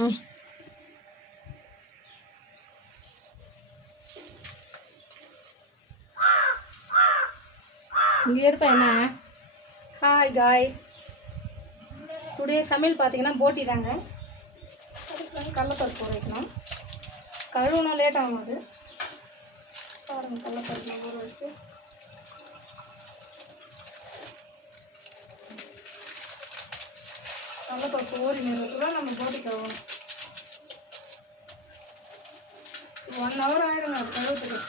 ம் இங்கே எடுப்பா என்ன. ஹாய் காய், டுடே சமையல் பார்த்தீங்கன்னா போட்டி தாங்க. கடலப்பருப்பு ஊற வைக்கணும், கழுவுணும், லேட் ஆகும். அது பாருங்கள், கடலப்பருப்பு ஊற வச்சு கடலப்பருப்பு ஊறி நேரத்துல நம்ம போட்டி கழுவணும். 1 hour ஆகிடுங்க அது கழுவுறதுக்கு.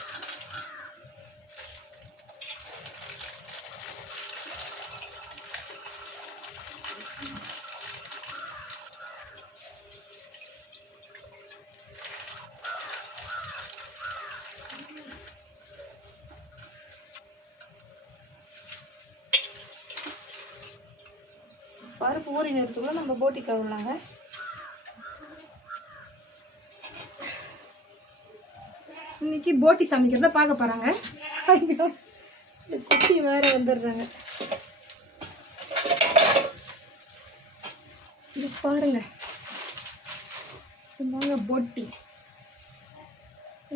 பருப்பு ஊறி நேரத்துக்குள்ள நம்ம போட்டி கழுவலாங்க. இன்னைக்கு போட்டி சமைக்கிறத பார்க்க போகிறாங்க. ஐயோ, குட்டி வேறு வந்துடுறாங்க. இது பாருங்க, இதுதாங்க போட்டி.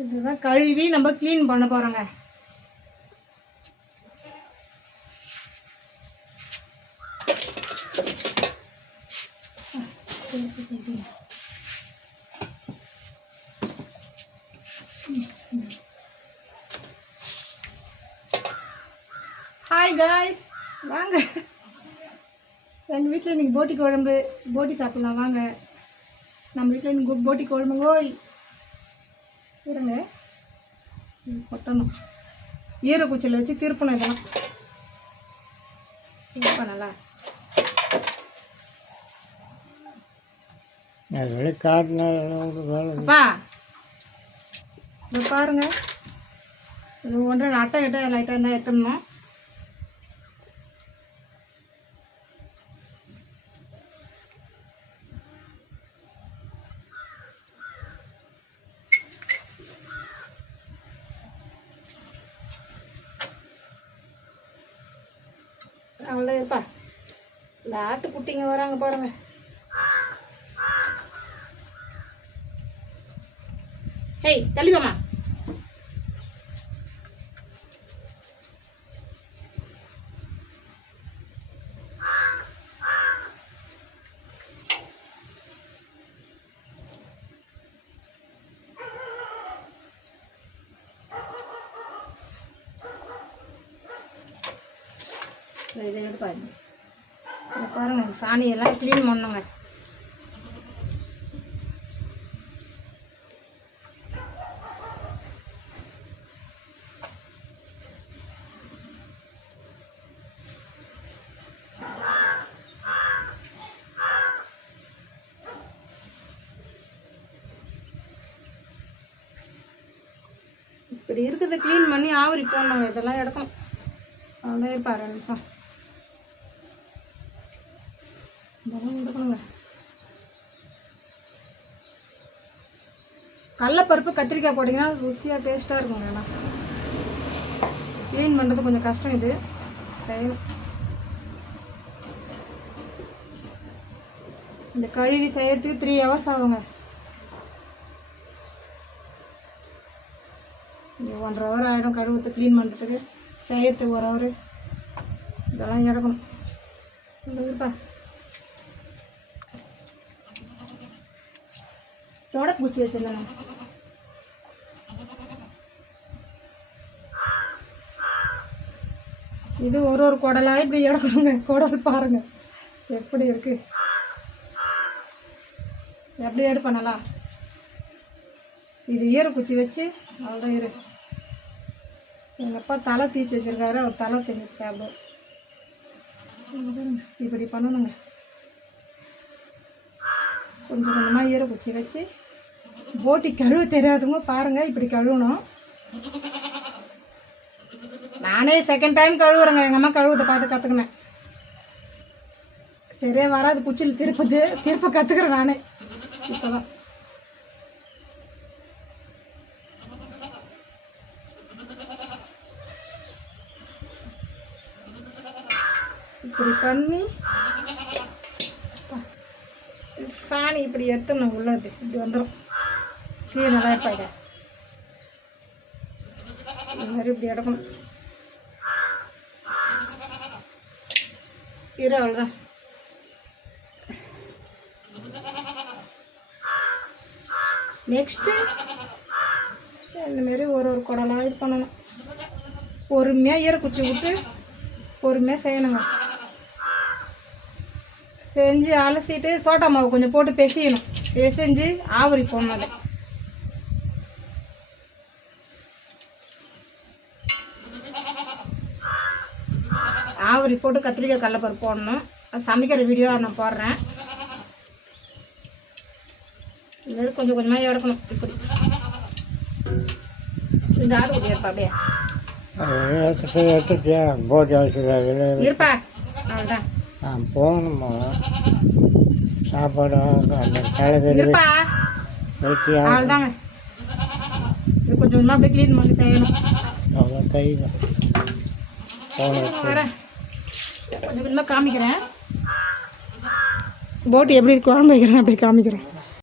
இதுதான் கழுவி நம்ம க்ளீன் பண்ண போகிறோங்க. ஹாய் காய்ஸ், வாங்க எங்கள் வீட்டில் இன்றைக்கி போட்டி குழம்பு. போட்டி சாப்பிட்லாம் வாங்க. நம்ம வீட்டில் இன்றைக்கி போட்டி குழம்புங்கோய். இருங்க, கொட்டணும். ஈரக்குச்சியில் வச்சு திருப்பணும். இதெல்லாம் திருப்பணலா அப்பா. இது பாருங்க, இது ஒன்று அட்டை கிட்ட லைட்டாக இருந்தால் எடுத்துடணும். அவ்வளோ இருப்பா. இந்த ஆட்டுக்குட்டிங்க வராங்க பாருங்க. ஹேய், தள்ளிவாமா. இதை எடுப்பாருங்க. இதை பாருங்கள், சாணியெல்லாம் க்ளீன் பண்ணுங்க. இப்படி இருக்குது, க்ளீன் பண்ணி ஆவரி போடணுங்க. இதெல்லாம் எடுக்கணும். அவ்வளோ இருப்பாரு நிமிஷம். இதெல்லாம் எடுக்கணுங்க. கடலப்பருப்பு கத்திரிக்காய் போட்டிங்கன்னா ருசியாக டேஸ்ட்டாக இருக்குங்க. எல்லாம் க்ளீன் பண்ணுறது கொஞ்சம் கஷ்டம். இது செய்யணும். இந்த கழுவி செய்யறதுக்கு 3 hours ஆகுங்க. 1.5 hour ஆகிடும் கழுவுறது, க்ளீன் பண்ணுறதுக்கு, செய்யறதுக்கு 1 hour. இதெல்லாம் எடுக்கணும். இருப்பா, தோட பூச்சி வச்சிருந்தேன். இது ஒரு குடலாக இப்படி எடுக்கணுங்க. குடல் பாருங்க எப்படி இருக்கு, எப்படி எடுப்பேன் நல்லா. இது ஈரக்குச்சி வச்சு அவ்வளோ இரு. எங்கள் அப்பா தலை தீச்சு வச்சுருக்காரு, அவர் தலை செஞ்சு சாப்பிடும். இப்படி பண்ணணுங்க. கொஞ்சம் கொஞ்சமாக ஈரக்குச்சி வச்சு போட்டி கழுவு தெரியாதவங்க பாருங்கள், இப்படி கழுவணும். நானே செகண்ட் டைம் கழுவுறேங்க. எங்கள் அம்மா கழுவுதை பார்த்து கற்றுக்கினேன். சரியாக வராது குச்சியில் திருப்ப கற்றுக்குறேன் நானே இப்போ தான். இப்படி பண்ணி சாணி இப்படி எடுத்துடணும் உள்ளது இப்படி வந்துடும் க்ளீனாக இருப்பாங்க இந்த மாதிரி இப்படி எடுக்கணும் அவ்வளோதான் நெக்ஸ்ட்டு இந்தமாரி ஒரு குடலாம் இது பண்ணணும் பொறுமையாக ஈரக்குச்சி விட்டு பொறுமையாக செய்யணுங்க செஞ்சு அலசிட்டு சோட்டா மாவு கொஞ்சம் போட்டு பிசையணும் பிசைஞ்சு ஆவரி போடணும் அதை ஆவரி போட்டு கத்திரிக்காய் கடலைப்பருப்பு போடணும் அது சமைக்கிற வீடியோ நான் போடுறேன் இது கொஞ்சம் கொஞ்சமாக எடுக்கணும் இப்படி இந்த ஆடு குட்டி இருப்பா அப்படியே இருப்பா அவ்வளோதான் போகணுமா சாப்பாடு இருப்பா அவ்வளோதாங்க இது கொஞ்சம் கொஞ்சமாக அப்படியே க்ளீன் பண்ணி செய்யணும் அவ்வளோ கை வரேன் கொஞ்சம் கொஞ்சமாக காமிக்கிறேன் போட்டு எப்படி குழம்பு வைக்கிறேன் அப்படியே காமிக்கிறேன்